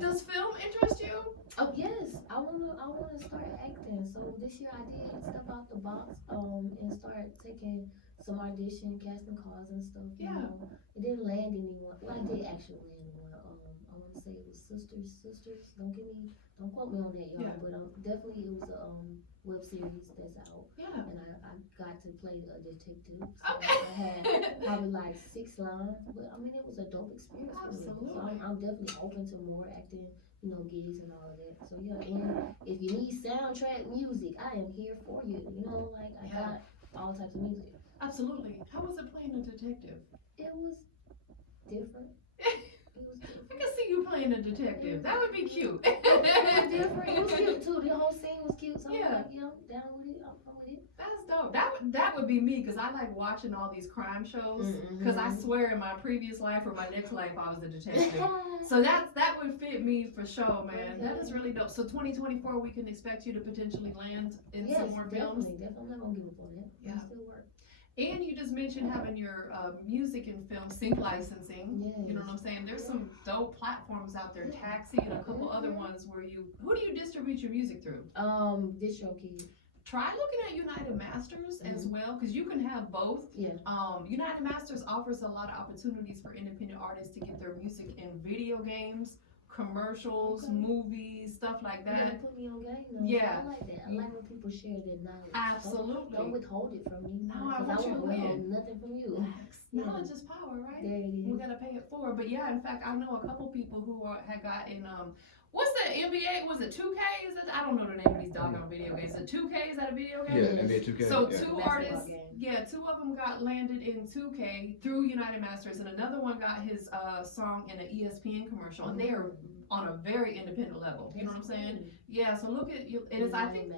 Does film interest you? Oh yes, I wanna start acting. So this year I did step out the box, and start taking some audition, casting calls and stuff. You know. It didn't land anyone. Well, I did actually land one. I wanna say it was Sisters. Don't quote me on that, y'all. But definitely it was a web series that's out. Yeah. And I got to play a detective. So Okay. I had probably like 6 lines, but I mean it was a dope experience for me. So I'm definitely open to more acting, gigs and all of that. So yeah, and if you need soundtrack music, I am here for you. Like I got all types of music. Absolutely. How was it playing a detective? It was different. I can see you playing a detective. That would be cute. It was different. It was cute too. The whole scene was cute. So I'm like, I'm down with it. I'm with it. That's dope. That would be me, because I like watching all these crime shows. Because I swear in my previous life or my next life I was a detective. So that would fit me for sure, man. That is really dope. So 2024 we can expect you to potentially land in some more films. Definitely not gonna give up on that. Yeah. Still work. And you just mentioned having your music and film sync licensing. Yes. You know what I'm saying? There's some dope platforms out there, Taxi and a couple other ones who do you distribute your music through? DistroKid. Try looking at United Masters as well, because you can have both. Yeah. United Masters offers a lot of opportunities for independent artists to get their music in video games, commercials, movies, stuff like that. You put me on game though. Yeah. I like that. I like when people share their knowledge. Absolutely. Don't withhold it from me. No, I want you to win. Nothing from you. Knowledge is power, right? There it is. We gotta pay it forward. But yeah, in fact, I know a couple people who had gotten what's the NBA? Was it 2K? Is it? I don't know the name of these doggone video games. Is it 2K? Is that a video game? Yeah, NBA 2K. So yeah. two artists, two of them got landed in 2K through United Masters, and another one got his song in an ESPN commercial, and they are on a very independent level. You know what I'm saying? Yeah. So look at you. It is. I think.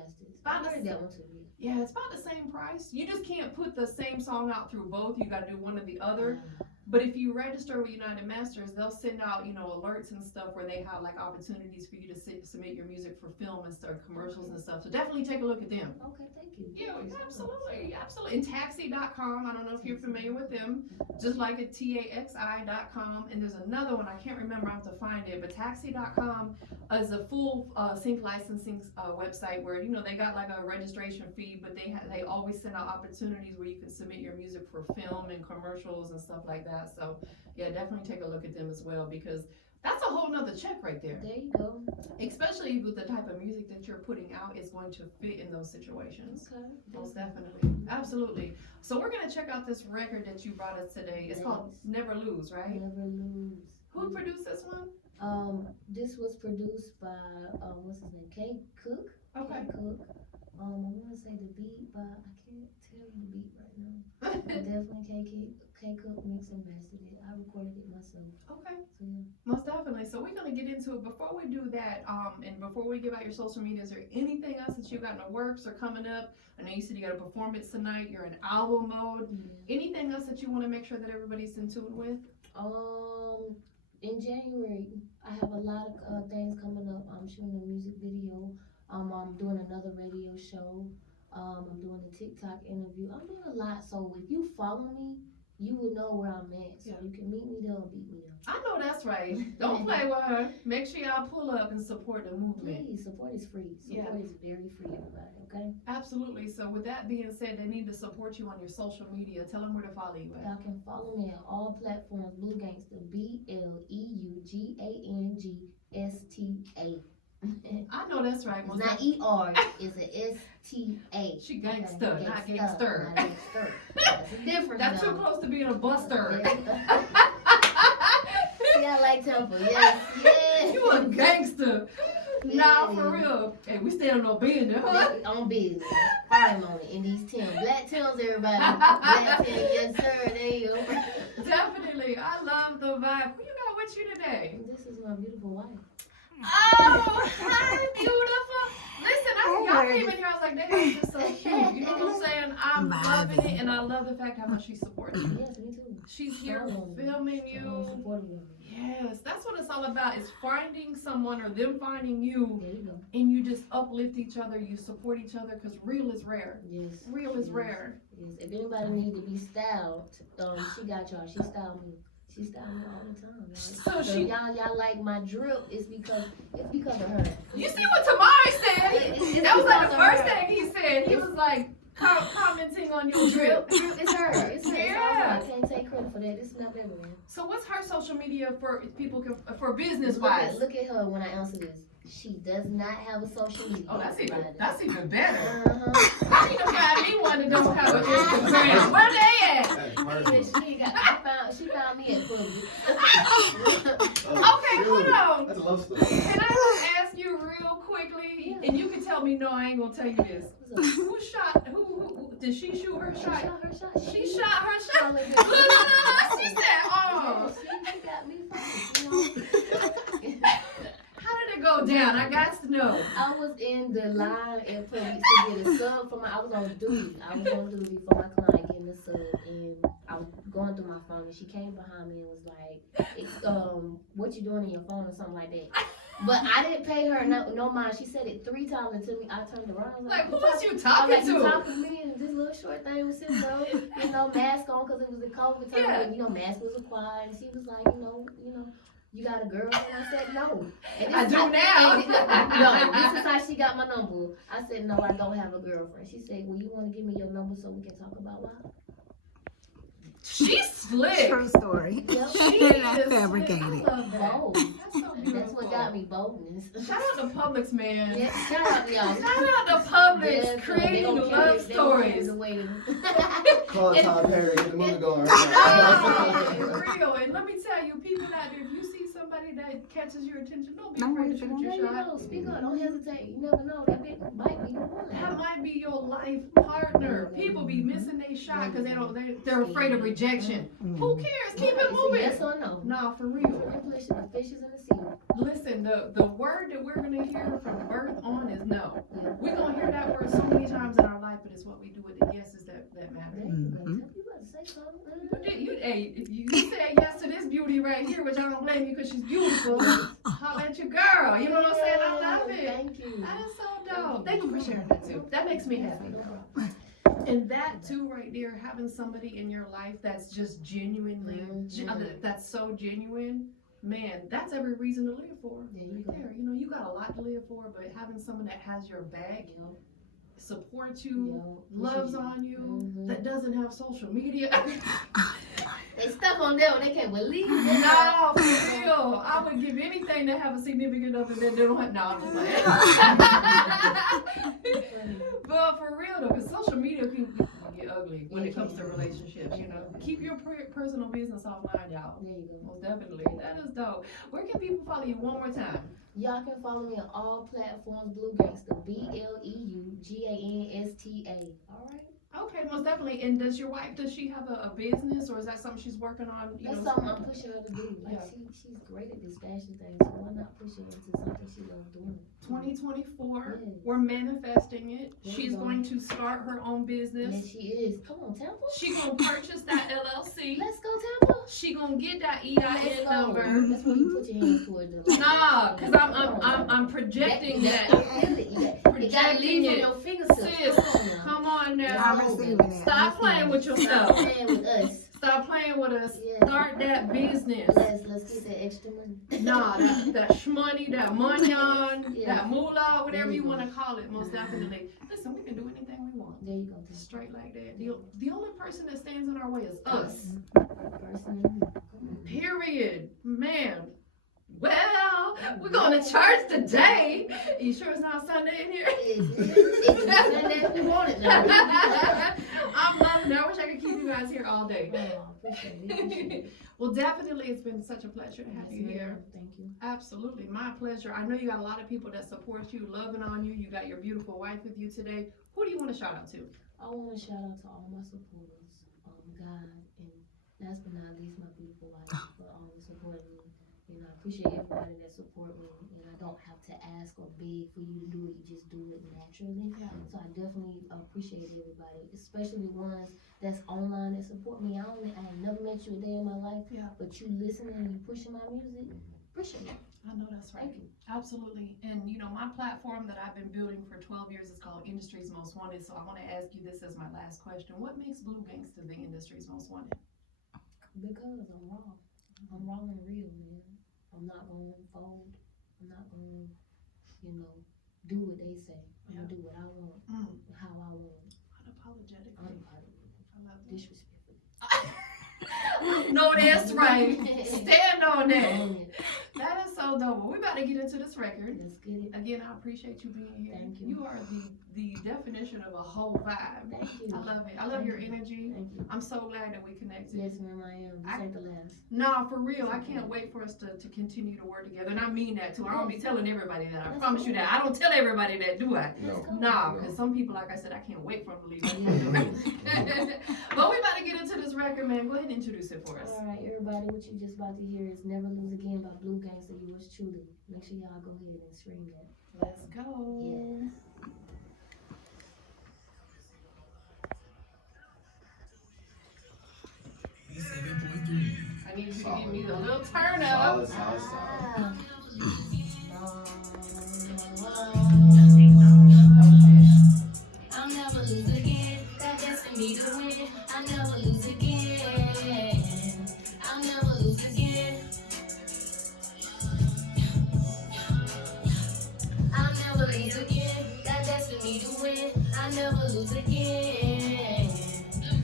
I heard that one too. Yeah, it's about the same price. You just can't put the same song out through both. You got to do one or the other. But if you register with United Masters, they'll send out, alerts and stuff where they have like opportunities for you to submit your music for film and stuff, commercials and stuff. So definitely take a look at them. Okay, thank you. Yeah, absolutely. And Taxi.com, I don't know if you're familiar with them, just like at TAXI.com. And there's another one, I can't remember, I have to find it, but Taxi.com is a full sync licensing website where, they got like a registration fee, but they always send out opportunities where you can submit your music for film and commercials and stuff like that. So yeah, definitely take a look at them as well, because that's a whole nother check right there. There you go. Especially with the type of music that you're putting out is going to fit in those situations. Okay. Most definitely. Absolutely. So we're going to check out this record that you brought us today. It's called Never Lose, right? Never Lose. Who produced this one? This was produced by, what's his name? K Cook. Okay. K Cook. I want to say the beat, but I can't tell you the beat right now. But definitely K Cook mixed and mastered it. I recorded it myself. Okay. So yeah. Most definitely. So we're going to get into it. Before we do that, and before we give out your social media, is there anything else that you got in the works or coming up? I know you said you got a performance tonight. You're in album mode. Yeah. Anything else that you want to make sure that everybody's in tune with? In January, I have a lot of things coming up. I'm shooting a music video. I'm doing another radio show. I'm doing a TikTok interview. I'm doing a lot. So if you follow me, you will know where I'm at. So you can meet me there or beat me there. I know that's right. Don't play with her. Make sure y'all pull up and support the movement. Please, support is free. Support is very free, everybody, okay? Absolutely. So with that being said, they need to support you on your social media. Tell them where to follow you at. Y'all can follow me on all platforms. Blue Gangster, BLEUGANGSTA. Gangsta. I know that's right. It's Most not definitely. ER, it's a STA. She gangsta, not gangster. Not gangster. That's a difference. That's too though. close to being a buster. See, I like Tampa. Yes, yes. You a gangster. Nah, Yeah. for real. Hey, we stand on business, huh? On business. Fire on it in these Tims. Black Tims, everybody. Black Tims, yes sir. There you go. Definitely. I love the vibe. Who you got with you today? This is my beautiful wife. Oh, hi, beautiful. Listen, y'all came in here, I was like, that is just so cute. You know what I'm saying? I'm loving it, and I love the fact how much she supports you. Yes, me too. She's here filming I'm you. supportive of her. Yes, that's what it's all about, is finding someone or them finding you, There you go. and you just uplift each other, you support each other, because real is rare. Yes. Real is Yes. rare. Yes. If anybody need to be styled, she got y'all. She styled me. She styled me all the time. So So she, y'all like my drip, it's because of her. you see what Tamari said? It's That was like the because of first her. thing he said. He was like commenting on your drip. Drip, it's her. It's her. Yeah. I can't take credit for that. It's not ever, man. So what's her social media for people for business wise? Look at her when I answer this. She does not have a social media. Oh, that's even provider. better. Uh-huh. I need to find me one that don't have an Instagram. Where they at? That's personal. She found me at Publix. Okay, hold on. That's a love story. Can I just ask you real quickly, and you can tell me no, I ain't gonna tell you this. Who shot? Who did she shoot her shot? Her shot. She shot her shot. Look, She said, "Oh, She got me first, you know? how did it go down? I got to know." I was in the line at Publix to get a sub for I was on duty. I was on duty for my client getting a sub, and I was going through my phone, and she came behind me and was like, "What you doing in your phone?" or something like that. But I didn't pay her no mind. She said it 3 times until I turned around. I was Like, who "You was you I was talking like, you to? talking to me, and this little short thing was sitting there, mask on because it was the COVID time. Yeah. And, mask was required. And she was like, you got a girlfriend? I said no. And I this do is now. No, this is how she got my number. I said no, I don't have a girlfriend. She said, well, you want to give me your number so we can talk about why? She's slick. True story. Yep. She Not is slick. fabricated. I love that. Bold. That's so beautiful. That's what got me boldness. Shout out to Publix, man. Yeah, shout out to y'all. Shout out to Publix, Yeah, creating they don't love carry- they don't carry stories. the weight of- Call Todd Perry, get the movie going. No, it's real. And let me tell you, people out there, if you see somebody that catches your attention, don't be afraid to shoot There your you shot. go. Speak up. Don't hesitate. You never know. That bit might be the one. That might be your life partner. People be missing their shot because they're afraid of rejection. Who cares? Keep it moving. Yes or no? Nah, for real. Manipulation of fishes in the sea. Listen, the word that we're gonna hear from birth on is no. We're gonna hear that word so many times in our life, but it's what we do with the yeses that matter. There you go. You about to say something? Hey, if you said yes to this beauty right here, which I don't blame you because she's beautiful, holla at your girl. You know what I'm saying? I love it. Thank you. That is so dope. Thank you for sharing that too. That makes me happy. And that too, right there, having somebody in your life that's just genuinely, that's so genuine, man, that's every reason to live for. There you Right go. there. You got a lot to live for, but having someone that has your back, Yep. supports you, Yep. loves on you, Mhm. that doesn't have social media. They stuck on that one. They can't believe it. No, for real. I would give anything to have a significant other that don't have. No, I'm just like. But for real though, because social media can get ugly when it comes to relationships. Keep your personal business offline, y'all. There you go. Most definitely. That is dope. Where can people follow you one more time? Y'all can follow me on all platforms. Blue Gangsta. BLEUGANSTA. All right. Okay, most definitely. And does she have a business, or is that something she's working on? That's something I'm pushing her to do. Like Yeah. she's great at this fashion thing, so why not push her into something she loves doing? 2024, Yes. we're manifesting it. There She's you go. going to start her own business. Yes, she is. Come on, Tampa. She gonna purchase that LLC. Let's go, Tampa. She gonna get that Let's EIN go. number. That's when you put your hands towards them. Nah, cause I'm projecting that. It got to Projecting leave from it. your fingertips. Sis, come on now. I'm receiving it. Stop playing with Stop yourself. playing with us. Stop playing with us. Yes. Start that business. Let's get that extra money. Nah, that shmoney, that monyon, Yeah. that moolah, whatever you want to call it, most definitely. Listen, we can do anything we want. There you go. Straight like that. The only person that stands in our way is us. Personally. Period. Man. Well, We're going to church today. You sure it's not Sunday in here? It's Sunday if we want it now. I'm loving it. I wish I could keep you guys here all day. Oh, appreciate it. Well, definitely, it's been such a pleasure to have Yes, you ma'am. here. Thank you. Absolutely, my pleasure. I know you got a lot of people that support you, loving on you. You got your beautiful wife with you today. Who do you want to shout out to? I want to shout out to all my supporters, God, and last but not least, my beautiful wife for always supporting me. And I appreciate everybody that support me, and I don't have to ask or beg for you to do it. You just do it naturally. Yeah. So I definitely appreciate everybody, especially the ones that's online that support me. I have never met you a day in my life, Yeah. but you listening and you pushing my music. Appreciate it. I know that's right. Thank you. Absolutely. And you know, my platform that I've been building for 12 years is called Industry's Most Wanted. So I want to ask you this as my last question. What makes Blue Gangsta the industry's most wanted? Because I'm raw. I'm raw and real, man. I'm not gonna fold. I'm not gonna, do what they say. I'm gonna do what I want, how I want it. Unapologetically. Unapologetically. I love that. Disrespectfully. No, that's right. Stand on that. Own it. That is so dope. Well, we about to get into this record. Let's get it. Again, I appreciate you being here. Thank you. You are the definition of a whole vibe. Thank you. I love it. I love your energy. Thank you. I'm so glad that we connected. Yes, ma'am, I am. This ain't the last. Nah, for real. I can't wait for us to continue to work together. And I mean that too. I don't be telling everybody that. I That's promise you cool. that. I don't tell everybody that, do I? No. Nah, because some people, like I said, I can't wait for them to leave. But we about to get into this record, man. Go ahead and introduce it for us. All right, everybody, what you just about to hear is Never Lose Again by Blue Gangsta. Yours truly. Make sure y'all go ahead and stream that. Let's go. Yes. I need you to give me the little turn Solid, up. solid, solid. I'll never lose again. That destiny to win. I'll never lose again. I'll never lose again. I'll never lose again. That destiny to win. I'll never lose again.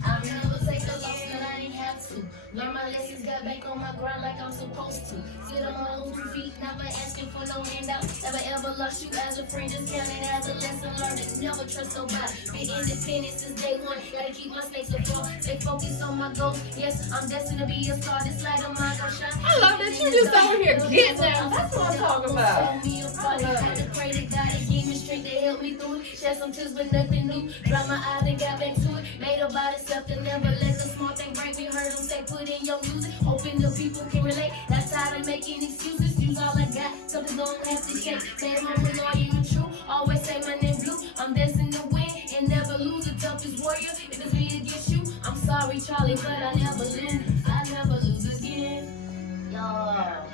I'll never take a loss that I ain't have to. Learn my lessons, got back on my grind like I'm supposed to. Sit on my own 2 feet, never asking for no handout. Never ever lost you as a friend, just counting as a lesson learned. And never trust nobody. Been independent since day one. Gotta keep my snakes afloat. Stay focused on my goals. Yes, I'm destined to be a star. This light of mine gon' shine. I love that you just over here getting down. That's what I'm talking about. Had to pray to God to give me strength to help me through it. Shed some tears but nothing new. Dry my eyes and got back to it. Made about itself to never let the small thing break me. Heard them say put in your music. Hoping the people can relate. That's how they making excuses. Use all I got. Something gon' have to shake. Stay home with loyal and true. Always say my name blue. I'm destined to win and never lose. The toughest warrior. If it's me against you, I'm sorry, Charlie, but I never lose. I never lose again. Y'all.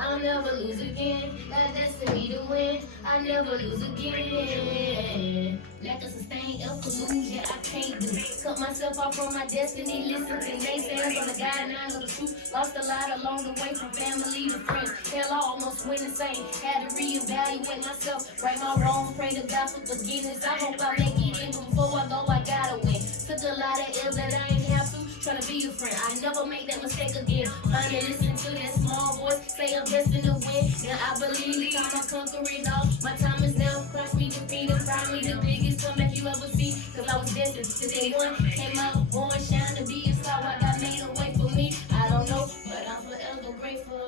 I'll never lose again. That destiny to win. I'll never lose again. Lack of sustain, else to lose, yeah, I can't do. Cut myself off from my destiny. Listen to naysayers on the guidelines of the truth. Lost a lot along the way from family to friends. Hell, I almost went insane. Had to reevaluate myself. Right my wrongs, pray to God for forgiveness. I hope I make it in, but before I go, I gotta win. Took a lot of L's that I ain't have to. Tryna be your friend, I never make that mistake again. Finally listen to that small voice, say I'm destined to win. Yeah, I believe the time I conquer it all. My time is now, cross me the freedom, find me the biggest comeback you ever see. Cause I was destined to day one, came out, born, shine to be a star. What God made a way for me, I don't know, but I'm forever grateful.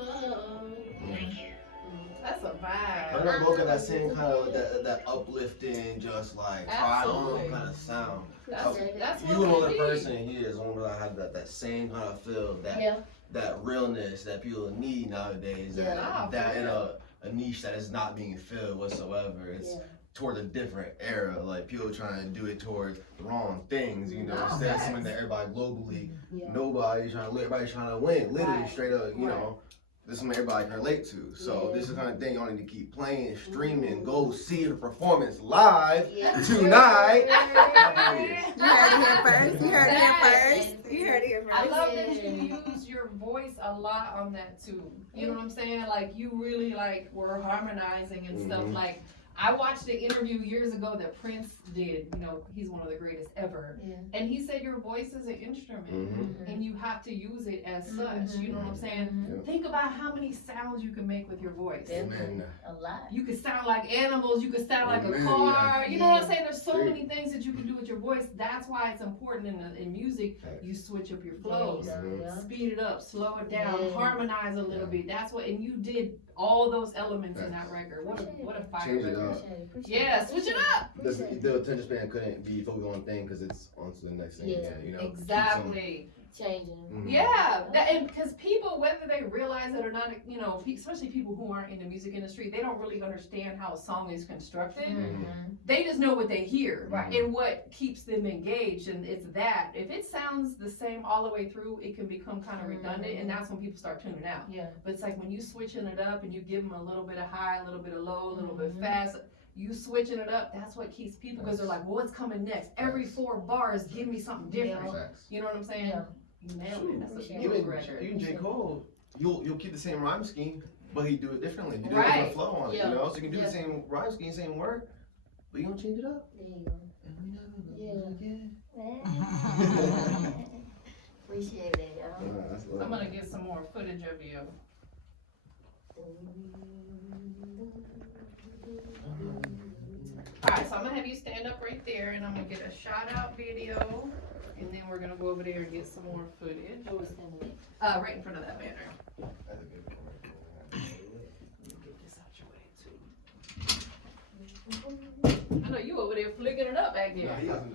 That's a I vibe. don't look at that same kind of that uplifting, just like try Absolutely. on kind of sound. That's You what another we need. person here is one that have that same kind of feel, that realness that people need nowadays. Yeah. That in a niche that is not being filled whatsoever. It's towards a different era. Like people trying to do it towards the wrong things, you know, No, instead of facts. something that everybody globally, Yeah. everybody's trying to win. Literally Right. straight up, you Right. know. This is something everybody can relate to. So Yeah. this is the kind of thing y'all need to keep playing, streaming, go see the performance live Yeah. tonight. You heard it here first. You heard it here first. You heard it here I first. love that you use your voice a lot on that too. You know what I'm saying? Like you really like were harmonizing and stuff. Mhm. Like I watched an interview years ago that Prince did. You know, he's one of the greatest ever. Yeah. And he said your voice is an instrument, and you have to use it as such. You know what I'm saying? Yep. Think about how many sounds you can make with your voice. Amen. A lot. You could sound like animals. You could sound like a Amen, car. yeah. You know what I'm saying? There's so Great. many things that you can do with your voice. That's why it's important in music. You switch up your flows, speed it up, slow it down, harmonize a little bit. That's what. And you did all those elements in that record. What a fire Change it record. up. Yeah, switch it up. The attention span couldn't be focused on one thing because it's on to the next thing. Yeah. You know. Exactly. Changing. Yeah, and because people, whether they realize it or not, you know, especially people who aren't in the music industry, they don't really understand how a song is constructed. They just know what they hear, Right. and what keeps them engaged, and it's that. If it sounds the same all the way through, it can become kind of redundant, and that's when people start tuning out. Yeah. But it's like when you switching it up and you give them a little bit of high, a little bit of low, a little bit fast. You switching it up, that's what keeps people, because they're like, well, what's coming next? Every 4 bars, give me something different. You know what I'm saying? Yeah. You nailed it. That's a beautiful record. Even J. Cole, you'll keep the same rhyme scheme, but he do it differently. You do a Right. different flow on it, Yeah. you know? So you can do Yeah. the same rhyme scheme, same word, but you don't change it up. There you go. And we never Yeah. Appreciate it, y'all. I'm gonna get some more footage of you. Alright, so I'm gonna have you stand up right there, and I'm gonna get a shout out video, and then we're gonna go over there and get some more footage. Right in front of that banner. That's a good point. Get this out your way too. I know you over there flicking it up back Yeah, there. he got some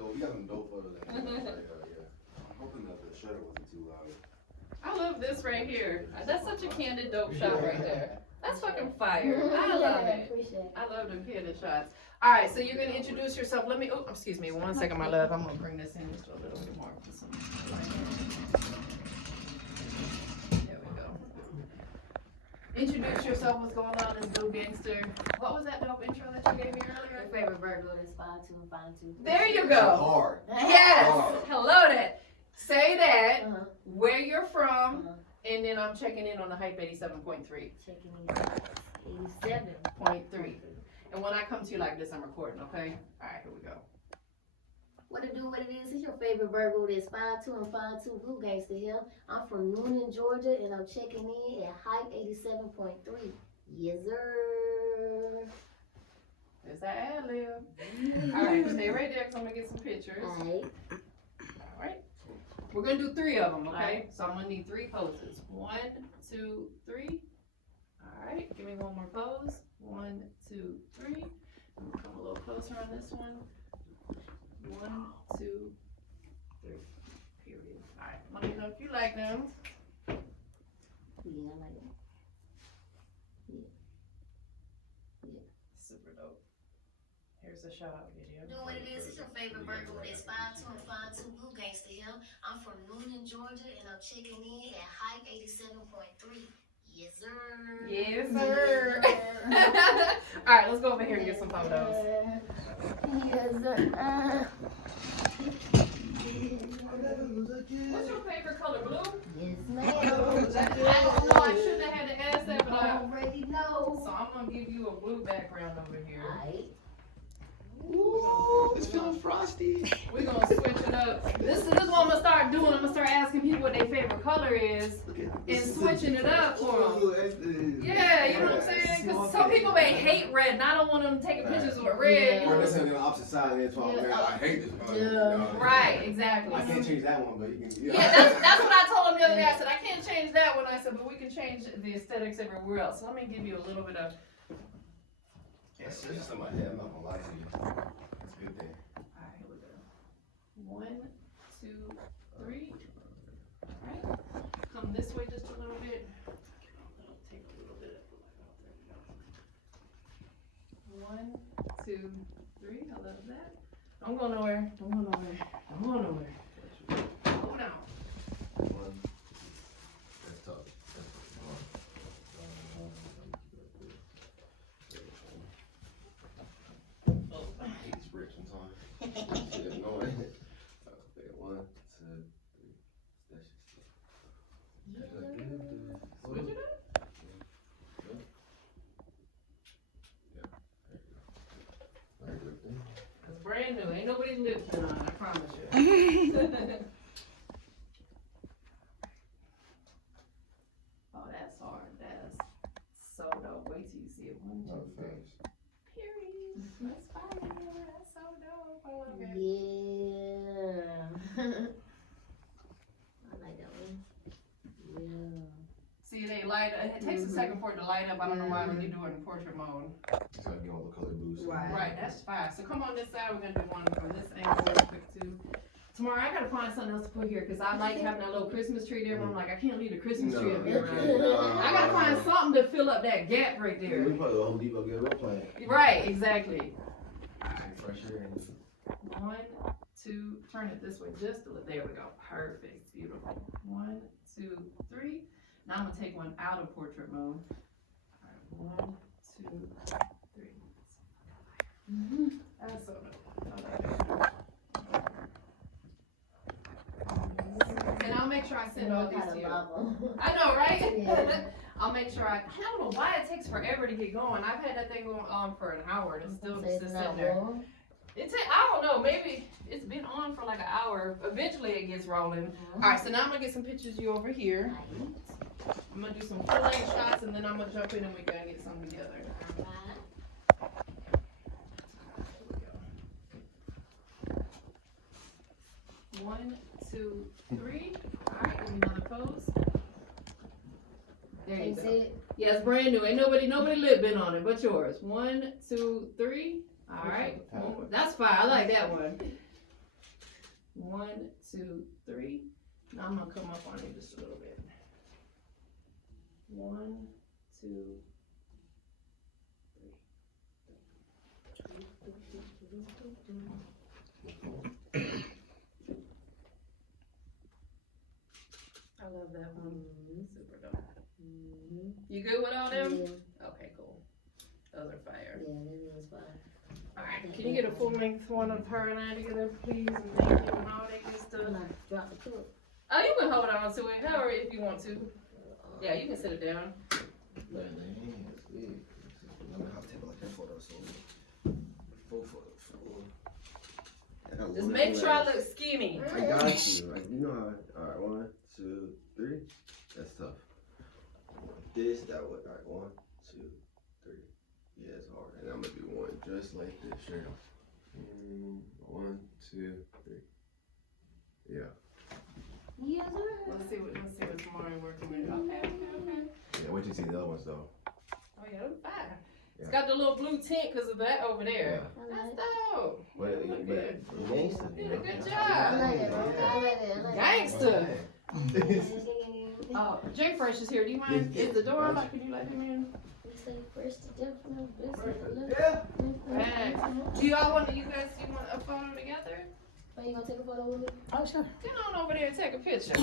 dope photos. I'm hoping that the shutter wasn't too loud. I love this right here. That's such a candid dope shot right there. That's fucking fire. I love it. Appreciate it. I love them candid shots. All right, so you're gonna introduce yourself. Let me. Oh, excuse me. 1 second, my love. I'm gonna bring this in just a little bit more. There we go. Introduce yourself. What's going on in Blue Gangster? What was that dope intro that you gave me earlier? Your favorite Virgo is 5'2" and 5'2". There you go. Hard. Yes. Hard. Hello, that. Say that. Uh-huh. Where you're from, Uh-huh. and then I'm checking in on the hype 87.3. Checking in. 87. 0.3. And when I come to you like this, I'm recording, okay? All right, here we go. What it do, what it is, it's your favorite Virgo that's 5'2" and 5'2", Blue Gangster here. I'm from Noonan, Georgia, and I'm checking in at Hype 87.3. Yes, sir. There's that ad lib. All right, stay right there because I'm going to get some pictures. Alright. All right. We're going to do 3 of them, okay? Alright. So I'm going to need 3 poses. 1, 2, 3. All right, give me one more pose. 1, 2, 3. I'm gonna come a little closer on this one. 1, 2, 3. Period. All right, let me know if you like them. Yeah, I like it. Super dope. Here's the shout out video. Do what it is, it's your favorite Virgo that's 5'2" and 5'2", Blue Gangster here. I'm from Noonan, Georgia, and I'm checking in at Hype 87.3. Yes, sir. Yes, sir. All right, let's go over here and get some photos. Yes, sir. What's your favorite color? Blue? Yes, I ma'am. don't know. I shouldn't have had to ask that, but I already know. so I'm gonna give you a blue background over here. Alright. Ooh, it's feeling frosty. We're gonna switch it up. This is what I'm gonna start doing. I'm gonna start asking people what their favorite color is and switching it up for them. Yeah, you know what I'm saying? Because some people may hate red, and I don't want them taking pictures with red. You Or know? that's on the opposite side of it. Man, I hate this color. Yeah. You know? Right, exactly. I can't change that one, but you can. You know. Yeah, that's what I told him the other day. I said, I can't change that one. I said, but we can change the aesthetics everywhere else. So let me give you a little bit of. It's just in my head. I'm not gonna lie to you. It's a good thing. Alright, here we go. 1, 2, 3. Alright. Come this way just a little bit. I'll take a little bit of the light out there. 1, 2, 3. I love that. Don't go nowhere. Don't go nowhere. Don't go nowhere. Hold on. One. That's tough. I hate this brick sometimes. Shit annoying. Okay, 1, 2, 3. That's just Switch it up. wait till you see it. 1, 2, 3. Period. That's fire. That's so dope. I love it. Yeah. I like that one. Yeah. See, they light up. It takes a second for it to light up. I don't know why when you do it in portrait mode. Just gotta get all the color boost. Right. Right, that's fine. So come on this side. We're gonna do one from this angle real quick too. Tomorrow I gotta find something else to put here because I like having that little Christmas tree there. But I'm like, I can't leave the Christmas tree up here. Right? I gotta find something to fill up that gap right We there. probably go Home Depot get a real plant. Right, exactly. Fresh air and 1, 2, turn it this way just a little. There we go. Perfect. Beautiful. 1, 2, 3. Now I'm gonna take one out of portrait mode. All right, 1, 2, 3. That's so dope. I like it. And I'll make sure I send all these to you. I know, right? Yeah. I'll make sure I don't know why it takes forever to get going. I've had that thing going on for an hour and it's still just sitting there. I don't know, maybe it's been on for like an hour. Eventually it gets rolling. Alright, so now I'm gonna get some pictures of you over here. I'm gonna do some full length shots and then I'm gonna jump in and we're gonna get some together. Here we go. 1, 2, 3. Alright, give me another pose. There you go. Yeah, it's brand new. Ain't nobody lip been on it but yours. 1, 2, 3. All right. That's fine. I like that one. 1, 2, 3. Now I'm gonna come up on it just a little bit. 1, 2, 3. I love that one. Super dope. You good with all them? Yeah. Okay, cool. Those are fire. Yeah, that is fine. Alright, can you get a full length one of her and I together, please? And thank you and all that good stuff. I'm not drop the cook. Oh, you can hold on to it, however, if you want to. Yeah, you can sit it down. Just make sure I look skinny. I got you. Like, you know how. Alright, 1, 2, 3. That's tough. This, that way. Alright, 1, 2, 3. Yeah, it's hard. And I'm gonna do one just like this. Sure. 1, 2, 3. Yeah. Yes, sir. Let's see what tomorrow working with. Okay. Yeah, wait till you see the other ones though. Oh yeah, that's fine. Yeah. It's got the little blue tint because of that over there. Yeah. That's dope. But Look good. gangster. You did a good I job. like it, bro. I like it. I like Gangster. it. Oh, Jay Fresh is here. Do you mind? Is the door unlocked? Can you let him in? We say first to death, no business. Yeah. Right. Do y'all want you want a photo together? Are you gonna take a photo with me? Oh, sure. Get on over there and take a picture.